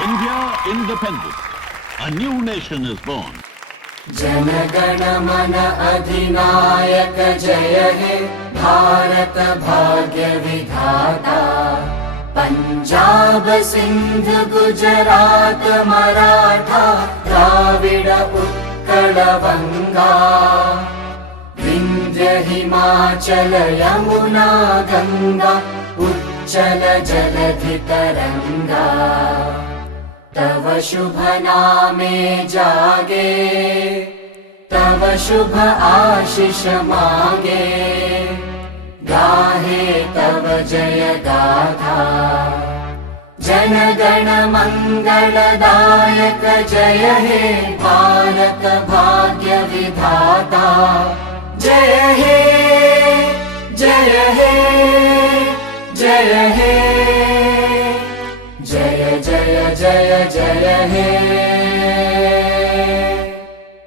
India independent. A new nation is born. जनगण मन अधिनायक जय हे भारत भाग्य विधाता। पंजाब सिंध गुजरात मराठा द्राविड उत्कल बंगा। विंध्य हिमाचल यमुना गंगा उच्चल जलधि तरंगा। तव शुभ नामे जागे तव शुभ आशीष मांगे। गाहे तव जय गाथा जन गण मंगलदायक जय हे भारत भाग्य विधाता। जय हे जय हे जय हे जय जय जय जय हे।